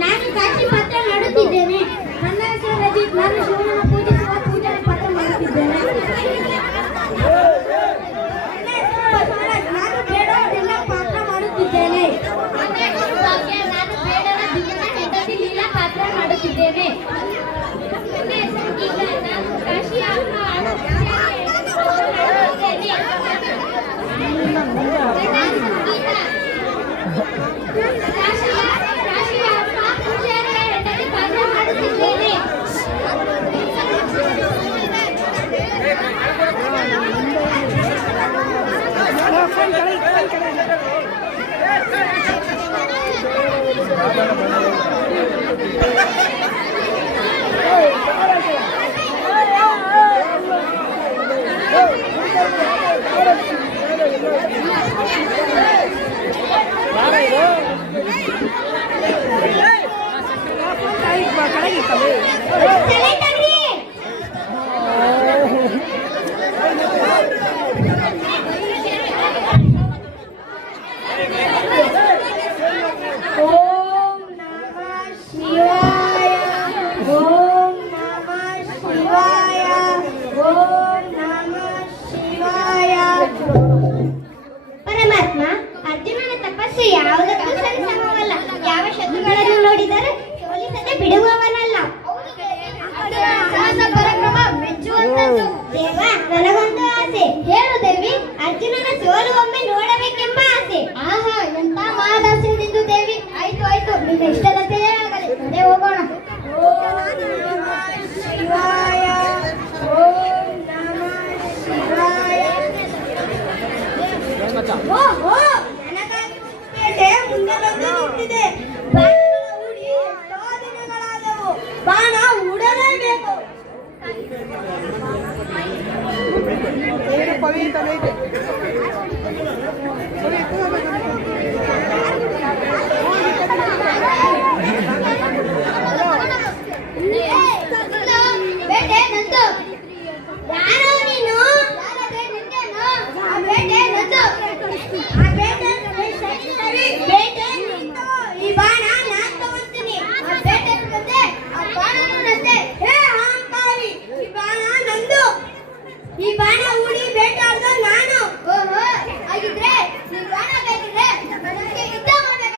ನಾನು ಕಾಶಿ ಪಾತ್ರ ಮಾಡುತ್ತಿದ್ದೇನೆ. ನನ್ನ ಹೆಸರು ರಜಿತ್. ನಾನು ಶಿವನನ್ನು ಪೂಜಿಸುವ ಪೂಜಾರಿ ಪಾತ್ರ ಮಾಡುತ್ತಿದ್ದೇನೆ. ನನ್ನ ಹೆಸರು ಬಸವರಾಜ್. ನಾನು ಬೇಡವರೆಲ್ಲ ಪಾತ್ರ ಮಾಡುತ್ತಿದ್ದೇನೆ. ನನ್ನ ಹೆಸರು ಭಾಗ್ಯ. ನಾನು ಬೇಡರ ದಿನ ಹೆಂಡತಿ ಲೀಲಾ ಪಾತ್ರ ಮಾಡುತ್ತಿದ್ದೇನೆ. ನನ್ನ ಹೆಸರು ಗೀತಾ. ನಾನು ಕಾಶಿ ಪರಮಾತ್ಮ ಅರ್ಜುನನ ತಪಸ್ಸು ಯಾವುದಕ್ಕೂ ಸರಿಸಮವಲ್ಲ. ಯಾವ ಶತ್ರುಗಳನ್ನು ನೋಡಿದರೆ ಸೋಲಿಸದೆ ಬಿಡುವವನಲ್ಲ. ಪರಾಕ್ರಮ ಮೆಚ್ಚುವಂತದ್ದು. ದೇವ, ನನಗೊಂದು ಆಸೆ. ಹೇಳು ದೇವಿ. ಅರ್ಜುನನ ಸೋಲು ಒಮ್ಮೆ ನೋಡಬೇಕೆಂಬ ಆಸೆ. ಆಹಾ, ಎಂತ ಮಹಾದಾಸೆ ನಿಂದು ದೇವಿ. ಆಯ್ತು ಆಯ್ತು, ನಿನ್ನ ಇಷ್ಟದಂತೆಯೇ ಆಗಲಿ. ಅದೇ ಹೋಗೋಣ. ಓಂ ನಮಃ ಶಿವಾಯ. ಓಂ ನಮಃ ಶಿವಾಯ. ಓಹೋ, ನನಗಾಗಿ ಒಂದು ಬೇಟೆ ಮುಂದೆ ಬಂದು ನಿಂತಿದೆ. ಬಾಣಗಳ ಹೂಡಿ ಎಷ್ಟೋ ದಿನಗಳಾದವು. ಬಾಣ ಹೂಡಲೇಬೇಕು. ಏನು ಪವಿತ್ರ